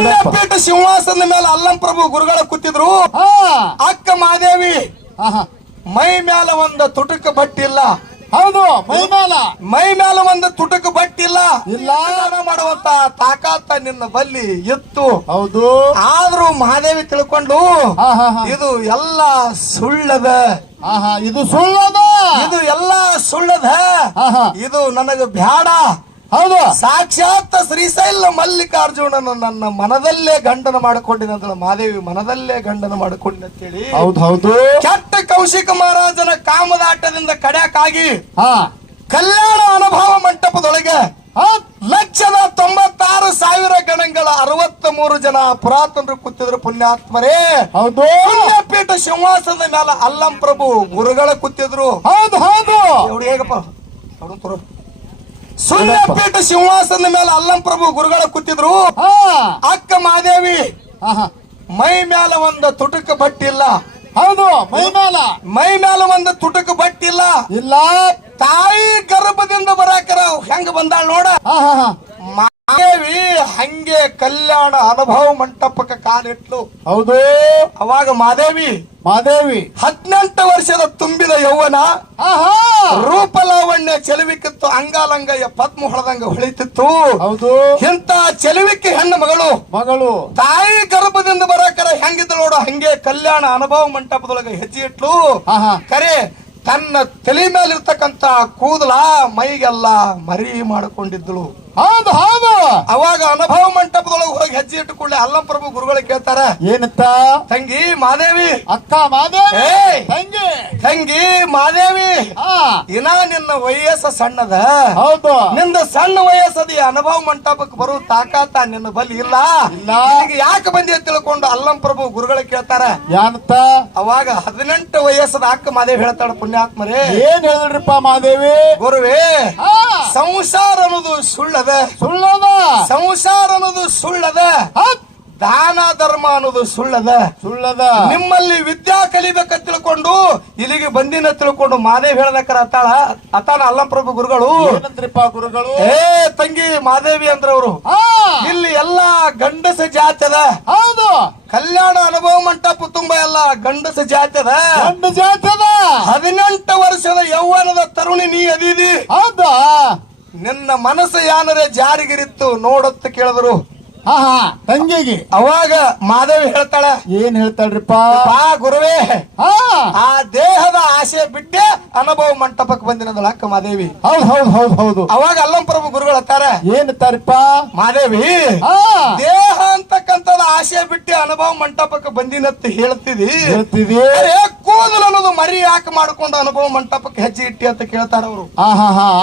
ಸುಳ್ಯಪೇಟೆ ಸಿಂಹಾಸನದ ಮೇಲೆ ಅಲ್ಲಂ ಪ್ರಭು ಗುರುಗಳ ಕೂತಿದ್ರು. ಅಕ್ಕ ಮಾದೇವಿ ಮೈ ಮ್ಯಾಲ ಒಂದು ತುಟುಕ ಬಟ್ಟಿಲ್ಲ. ಹೌದು, ಮೈ ಮ್ಯಾಲ ಒಂದು ತುಟುಕ ಬಟ್ಟಿಲ್ಲ. ಇಲ್ಲ ಮಾಡುವಂತ ತಾಕಾತ ನಿನ್ನ ಬಲ್ಲಿ ಇತ್ತು. ಹೌದು, ಆದ್ರೂ ಮಹಾದೇವಿ ತಿಳ್ಕೊಂಡು ಇದು ಎಲ್ಲ ಸುಳ್ಳದ. ಇದು ಸುಳ್ಳದ, ಇದು ಎಲ್ಲ ಸುಳ್ಳದ. ಇದು ನನಗೆ ಬ್ಯಾಡ. ಹೌದು, ಸಾಕ್ಷಾತ್ ಶ್ರೀಶೈಲ ಮಲ್ಲಿಕಾರ್ಜುನನ ನನ್ನ ಮನದಲ್ಲೇ ಗಂಡನ ಮಾಡಿಕೊಂಡಿನ ಮಹಾದೇವಿ ಮನದಲ್ಲೇ ಗಂಡನ ಮಾಡಿಕೊಂಡಿನಂತೇಳಿ. ಹೌದು, ಕೆಟ್ಟ ಕೌಶಿಕ ಮಹಾರಾಜನ ಕಾಮದಾಟದಿಂದ ಕಡ್ಯಾಕಾಗಿ ಕಲ್ಯಾಣ ಅನುಭವ ಮಂಟಪದೊಳಗೆ 1,96,000 ಗಣಗಳ 63 ಜನ ಪುರಾತನರು ಕೂತಿದ್ರು. ಪುಣ್ಯಾತ್ಮರೇ, ಹೌದು, ಪುಣ್ಯಪೀಠ ಸಿಂಹಾಸನದ ಮೇಲೆ ಅಲ್ಲಂ ಪ್ರಭು ಗುರುಗಳ ಕೂತಿದ್ರು. ಹೌದು ಹೇಗಪ್ಪ ಸುಳ್ಯಪೀಠ ಸಿಂಹಾಸನದ ಮೇಲೆ ಅಲ್ಲಂ ಪ್ರಭು ಗುರುಗಳ ಕೂತಿದ್ರು. ಅಕ್ಕ ಮಾದೇವಿ ಮೈ ಮ್ಯಾಲ ಒಂದು ತುಟುಕ ಬಟ್ಟಿಲ್ಲ. ಹೌದು, ಮೈ ಮ್ಯಾಲ ಒಂದು ತುಟುಕ ಬಟ್ಟಿಲ್ಲ. ಇಲ್ಲ ತಾಯಿ ಗರ್ಭದಿಂದ ಬರಾಕರ ಹೆಂಗ ಬಂದಾಳ ನೋಡ. ಮಾದೇವಿ ಹಂಗೆ ಕಲ್ಯಾಣ ಅನುಭವ ಮಂಟಪಕ್ಕೆ ಕಾಲಿಟ್ಲು. ಹೌದು, ಅವಾಗ ಮಾದೇವಿ 18 ವರ್ಷದ ತುಂಬಿದ ಯೌವನ, ರೂಪಲಾವಣ್ಯ ಚೆಲುವಿಕಿತ್ತು, ಅಂಗಾಲಂಗಯ್ಯ ಪದ್ಮ ಹೊಳದಂಗ ಹೊಳಿತಿತ್ತು. ಹೌದು, ಇಂತ ಚೆಲುವಿಕೆ ಹೆಣ್ಣು ಮಗಳು ತಾಯಿ ಗರ್ಭದಿಂದ ಬರಾಕರ ಹೆಂಗಿದ್ದ ನೋಡು ಹಂಗೆ ಕಲ್ಯಾಣ ಅನುಭವ ಮಂಟಪದೊಳಗೆ ಹೆಜ್ಜೆ ಇಟ್ಲು. ಕರೆ ತನ್ನ ತಲೆ ಮೇಲಿರ್ತಕ್ಕಂತ ಕೂದಲ ಮೈಗೆಲ್ಲ ಮರಿ ಮಾಡಿಕೊಂಡಿದ್ದಳು. ಹೌದು, ಅವಾಗ ಅನುಭವ ಮಂಟಪದೊಳಗೆ ಹೋಗಿ ಹೆಜ್ಜೆ ಇಟ್ಟುಕೊಳ್ಳಿ ಅಲ್ಲಂ ಪ್ರಭು ಗುರುಗಳು ಕೇಳ್ತಾರ, ಏನಂತ? ತಂಗಿ ಮಾದೇವಿ, ಅಕ್ಕ ಮಾದೇವಿ, ತಂಗಿ ಮಾದೇವಿ, ಇನ್ನ ನಿನ್ನ ವಯಸ್ಸ ಸಣ್ಣದ. ಹೌದು, ನಿಂದ ಸಣ್ಣ ವಯಸ್ಸದ ಅನುಭವ ಮಂಟಪಕ್ಕೆ ಬರೋ ತಾಕಾತ ನಿನ್ನ ಬಲ್ಲಿ ಇಲ್ಲ. ಈಗ ಯಾಕೆ ಬಂದಿ ಅಂತ ತಿಳ್ಕೊಂಡು ಅಲ್ಲಂ ಪ್ರಭು ಗುರುಗಳು ಕೇಳ್ತಾರ, ಏನಂತ? ಅವಾಗ 18 ವಯಸ್ಸದ ಅಕ್ಕ ಮಾದೇವಿ ಹೇಳ್ತಾಳ, ಪುಣ್ಯಾತ್ಮರೇ ಏನ್ ಹೇಳಿದ್ರಿಪ್ಪ ಮಾದೇವಿ? ಗುರುವೇ, ಸಂಸಾರ ಅನ್ನೋದು ಸುಳ್ಳದ. ಸಂಸಾರ ಅನ್ನೋದು ಸುಳ್ಳದ. ದಾನ ಧರ್ಮ ಅನ್ನೋದು ಸುಳ್ಳದ. ನಿಮ್ಮಲ್ಲಿ ವಿದ್ಯಾ ಕಲಿಬೇಕಂತ ತಿಳ್ಕೊಂಡು ಇಲ್ಲಿಗೆ ಬಂದಿನ ತಿಳ್ಕೊಂಡು ಮಾದೇವಿ ಹೇಳ್ದಕ್ಕಾರ ಅತಾನ ಅಲ್ಲಂ ಪ್ರಭು ಗುರುಗಳು ಏನಂದ್ರಿಪ್ಪ ಗುರುಗಳು? ತಂಗಿ ಮಾದೇವಿ ಅಂದ್ರವ್ರು, ಇಲ್ಲಿ ಎಲ್ಲಾ ಗಂಡಸ ಜಾತಿ ಅದ. ಹೌದು, ಕಲ್ಯಾಣ ಅನುಭವ ಮಂಟಪ ತುಂಬಾ ಎಲ್ಲ ಗಂಡಸ ಜಾತಿ ಅದ. 18 ವರ್ಷದ ಯೌವನದ ತರುಣಿ ನೀ ಅದೀದಿ. ಹೌದಾ? ನಿನ್ನ ಮನಸ್ಸು ಯಾನರೇ ಜಾರಿಗಿರಿತ್ತು ನೋಡತ್ತ ಕೇಳಿದ್ರು. ತಂಗಿಗೆ ಅವಾಗ ಮಾದೇವಿ ಹೇಳ್ತಾಳ, ಏನ್ ಹೇಳ್ತಾಳ್ರಿಪ್ಪ? ಗುರುವೇ, ಆ ದೇಹದ ಆಸೆ ಬಿಟ್ಟೆ ಅನುಭವ ಮಂಟಪಕ್ಕೆ ಬಂದಿನದಳ ಅಕ್ಕ ಮಾದೇವಿ. ಹೌದು. ಅವಾಗ ಅಲ್ಲಂ ಪ್ರಭು ಗುರುಗಳು ಅಂತಾರ, ಏನಂತಾರಪ್ಪ? ಮಾದೇವಿ, ದೇಹ ಅಂತಕ್ಕಂಥದ ಆಸೆ ಬಿಟ್ಟೆ ಅನುಭವ ಮಂಟಪಕ್ಕೆ ಬಂದಿನತ್ತ ಹೇಳ್ತಿದಿ. ಕೂದಲು ಅನ್ನೋದು ಮರಿ ಯಾಕೆ ಮಾಡ್ಕೊಂಡು ಅನುಭವ ಮಂಟಪಕ್ಕೆ ಹೆಜ್ಜೆ ಇಟ್ಟಿ ಅಂತ ಕೇಳ್ತಾರ ಅವರು.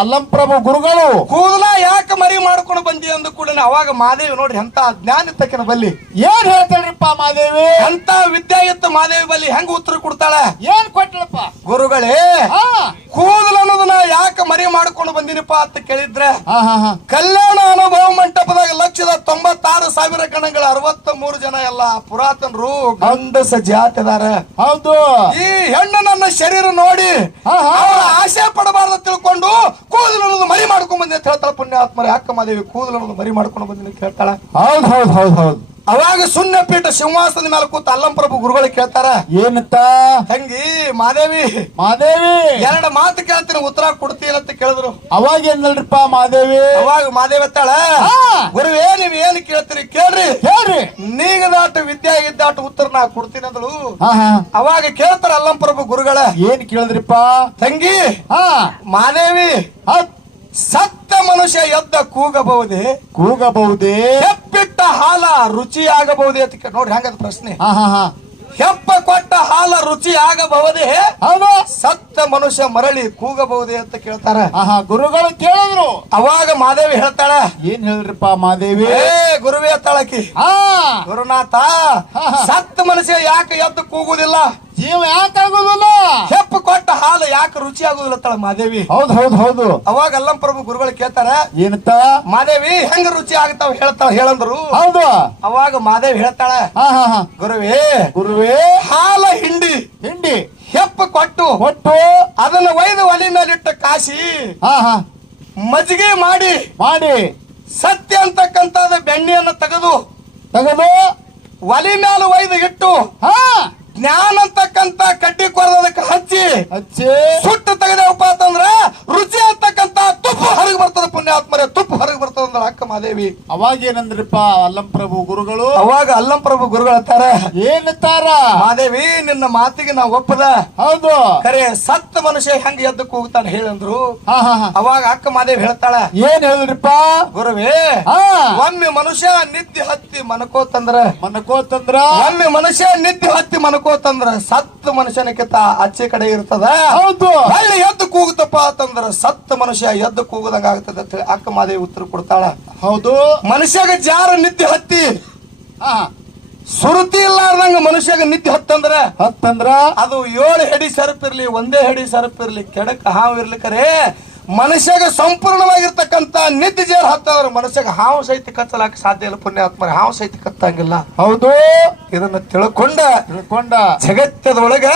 ಅಲ್ಲಂ ಪ್ರಭು ಗುರುಗಳು ಕೂದಲ ಯಾಕೆ ಮರಿ ಮಾಡ್ಕೊಂಡು ಬಂದಿ ಅಂದ ಕೂಡ ಅವಾಗ ಮಾದೇವಿ ನೋಡ್ರಿ ಅಂತ ಜ್ಞಾನ ತಕ್ಕಿನ ಬಲ್ಲಿ ಏನ್ ಹೇಳ್ತಾಳ್ರಿಪ್ಪ ಮಾದೇವಿ? ಅಂತ ವಿದ್ಯಾ ಇತ್ತು ಮಾದೇವಿ ಬಲ್ಲಿ ಹೆಂಗ ಉತ್ತರ ಕೊಡ್ತಾಳ? ಏನ್ ಕೊಟ್ಟಳಪ್ಪ? ಗುರುಗಳೇ, ಕೂದಲು ಅನ್ನೋದನ್ನ ಯಾಕೆ ಮರಿ ಮಾಡ್ಕೊಂಡು ಬಂದಿನಪ್ಪ ಅಂತ ಕೇಳಿದ್ರೆ, ಕಲ್ಯಾಣ ಅನುಭವ ಮಂಟಪದಾಗ 1,96,000 ಗಣಗಳ 63 ಜನ ಎಲ್ಲ ಪುರಾತನರು ಗಂಡಸ ಜಾತಿ ಅದಾರ. ಹೌದು, ಈ ಹೆಣ್ಣು ನನ್ನ ಶರೀರ ನೋಡಿ ಅವರ ಆಸೆ ಪಡಬಾರ್ದು ತಿಳ್ಕೊಂಡು ಕೂದಲು ಅನ್ನೋದು ಮರಿ ಮಾಡ್ಕೊಂಡ್ ಬಂದಿ ಅಂತ ಹೇಳ್ತಾಳ. ಪುಣ್ಯಾತ್ಮರೇ, ಅಕ್ಕ ಮಾದೇವಿ ಕೂದಲು ಅನ್ನೋದು ಮರಿ ಮಾಡ್ಕೊಂಡು ಬಂದಿ ಅಂತ ಹೇಳ್ತಾಳ. ಹೌದು. ಅವಾಗ ಸುಣ್ಯಪೀಠ ಸಿಂಹಾಸನದ ಮೇಲೆ ಕೂತ ಅಲ್ಲಂ ಪ್ರಭು ಗುರುಗಳು ಕೇಳ್ತಾರ, ಏನಂತ? ತಂಗಿ ಮಾದೇವಿ, 2 ಮಾತು ಕೇಳ್ತೀನಿ, ಉತ್ತರ ಕೊಡ್ತೀನಿ ಅಂತ ಕೇಳಿದ್ರು. ಅವಾಗ ಏನ್ರಿಪ್ಪ ಮಾದೇವಿ? ಅವಾಗ ಮಾದೇವಿ ಅತ್ತಾಳ, ಗುರುವೇ ನೀವ್ ಏನ್ ಕೇಳ್ತೀರಿ ಹೇಳ್ರಿ, ನೀಗದಾಟ ವಿದ್ಯೆ ಇದ್ದಾಟ ಉತ್ತರ ನಾ ಕೊಡ್ತೀನಿ ಅಂದಳು. ಅವಾಗ ಕೇಳ್ತಾರ ಅಲ್ಲಂ ಪ್ರಭು ಗುರುಗಳ, ಏನ್ ಕೇಳಿದ್ರಿಪ್ಪ? ತಂಗಿ ಮಾದೇವಿ, ಸತ್ತ ಮನುಷ್ಯ ಎದ್ದ ಕೂಗಬಹುದೇ? ಹೆಪ್ಪಿಟ್ಟ ಹಾಲ ರುಚಿ ಆಗಬಹುದೇ ಅಂತ ನೋಡ್ರಿ ಹಂಗದ ಪ್ರಶ್ನೆ. ಹೆಪ್ಪ ಕೊಟ್ಟ ಹಾಲ ರುಚಿ ಆಗಬಹುದೇ? ಸತ್ತ ಮನುಷ್ಯ ಮರಳಿ ಕೂಗಬಹುದೇ ಅಂತ ಕೇಳ್ತಾರ. ಗುರುಗಳು ಕೇಳಿದ್ರು. ಅವಾಗ ಮಾದೇವಿ ಹೇಳ್ತಾಳ, ಏನ್ ಹೇಳ್ರಿಪ್ಪ ಮಾದೇವಿ? ಗುರುವೇ ತಾಳಕಿ, ಗುರುನಾಥ, ಸತ್ತ ಮನುಷ್ಯ ಯಾಕೆ ಎದ್ದು ಕೂಗುದಿಲ್ಲ? ಜೀವ ಯಾಕೆ ಆಗುದಿಲ್ಲ? ಹೆಪ್ಪು ಕೊಟ್ಟ ಹಾಲು ಯಾಕೆ ರುಚಿ ಆಗುದಿಲ್ಲ ತಾಳ ಮಾದೇವಿ. ಹೌದು. ಅವಾಗ ಅಲ್ಲಂ ಪ್ರಭು ಗುರುಗಳು ಕೇಳ್ತಾರ, ಏನಂತ? ಮಾದೇವಿ ಹೆಂಗ ರುಚಿ ಆಗ್ತಾವ ಹೇಳಂದ್ರು. ಹೌದು. ಅವಾಗ ಮಾದೇವಿ ಹೇಳ್ತಾಳ, ಗುರುವೇ, ಹಾಲ ಹಿಂಡಿ ಹೆಪ್ಪು ಕೊಟ್ಟು ಅದನ್ನ ಒಯ್ದು ಒಲಿ ಮೇಲಿಟ್ಟ ಕಾಸಿ ಮಜ್ಜಿಗೆ ಮಾಡಿ ಸತ್ಯ ಅಂತಕ್ಕಂತ ಬೆಣ್ಣೆಯನ್ನು ತೆಗೆದು ತೆಗೆದು ಒಲಿ ಮ್ಯಾಲ ಒಯ್ದು ಇಟ್ಟು ಹಾ ಜ್ಞಾನ ಅಂತಕ್ಕಂತ ಕಡ್ಡಿ ಕೊರದಕ್ಕೆ ಹಚ್ಚಿ ಹಚ್ಚಿ ಸುಟ್ಟು ತೆಗೆದವಪ್ಪ ಅಂತಂದ್ರ ರುಚಿ ಅಂತಕ್ಕಂತ ತುಪ್ಪ ಹೊರಗೆ ಬರ್ತದ ಪುಣ್ಯಾತ್ಮರೇ, ತುಪ್ಪ ಹೊರಗೆ ಬರ್ತದ ಅಂದ್ರ ಅಕ್ಕ ಮಾದೇವಿ. ಅವಾಗ ಏನಂದ್ರಿಪ್ಪ ಅಲ್ಲಂ ಪ್ರಭು ಗುರುಗಳು? ಅವಾಗ ಅಲ್ಲಂ ಪ್ರಭು ಗುರುಗಳತ್ತಾರ, ಏನತ್ತಾರ? ಮಾದೇವಿ ನಿನ್ನ ಮಾತಿಗೆ ನಾವು ಒಪ್ಪದ, ಹೌದು ಖರೆ ಸತ್ತ ಮನುಷ್ಯ ಹೆಂಗ ಎದ್ದಕ್ಕೆ ಹೋಗ್ತಾನೆ ಹೇಳಂದ್ರು. ಹಾ ಹಾ ಹಾ. ಅವಾಗ ಅಕ್ಕ ಮಾದೇವಿ ಹೇಳ್ತಾಳ, ಏನ್ ಹೇಳಿದ್ರಿಪ್ಪ? ಗುರುವೇ, ಹಾ ಒಮ್ಮೆ ಮನುಷ್ಯ ನಿದ್ದೆ ಹತ್ತಿ ಮನಕೋತಂದ್ರ, ಮನಕೋತಂದ್ರ ಒಮ್ಮೆ ಮನುಷ್ಯ ನಿದ್ದೆ ಹತ್ತಿ ಮನಕೋತಂದ್ರ ಸತ್ತ ಮನುಷ್ಯನಕ್ಕಿಂತ ಆಚೆ ಕಡೆ ಇರ್ತದ. ಹೌದು. ಹಳ್ಳಿ ಎದ್ದು ಕೂಗುತ್ತಪ್ಪ ಅಂತಂದ್ರ ಸತ್ತ ಮನುಷ್ಯ ಎದ್ದು ಕೂಗುದಂಗ ಆಗ್ತದ ಅಂತ ಹೇಳಿ ಅಕ್ಕ ಮಾದೇವಿ ಉತ್ತರ ಕೊಡ್ತಾಳ. ಹೌದು. ಮನುಷ್ಯಗ ಜಾರ ನಿದ್ದೆ ಹತ್ತಿ ಹಾ ಸುರುತಿ ಇಲ್ಲಾರ್ದಂಗ ಮನುಷ್ಯಗ ನಿದ್ದೆ ಹತ್ತಂದ್ರ ಹತ್ತಂದ್ರ ಅದು 7 ಹೆಡಿ ಸರಪಿರ್ಲಿ, ಒಂದೇ ಹೆಡಿ ಸರಪಿರ್ಲಿ, ಕೆಡಕ ಹಾವು ಇರ್ಲಿಕ್ಕರೆ ಮನುಷ್ಯಗ ಸಂಪೂರ್ಣವಾಗಿರ್ತಕ್ಕಂತ ನಿದ್ದೆ ಜಾರ ಹತ್ತಂದ್ರ ಮನುಷ್ಯಗ ಹಾವು ಸಹಿತ ಕಚ್ಚಲಾಕ ಸಾಧ್ಯ ಇಲ್ಲ ಪುಣ್ಯಾತ್ಮರ, ಹಾವು ಸಹಿತ ಕತ್ತಂಗಿಲ್ಲ. ಹೌದು. ಇದನ್ನ ತಿಳ್ಕೊಂಡ ತಿಳ್ಕೊಂಡ ಜಗತ್ತದೊಳಗ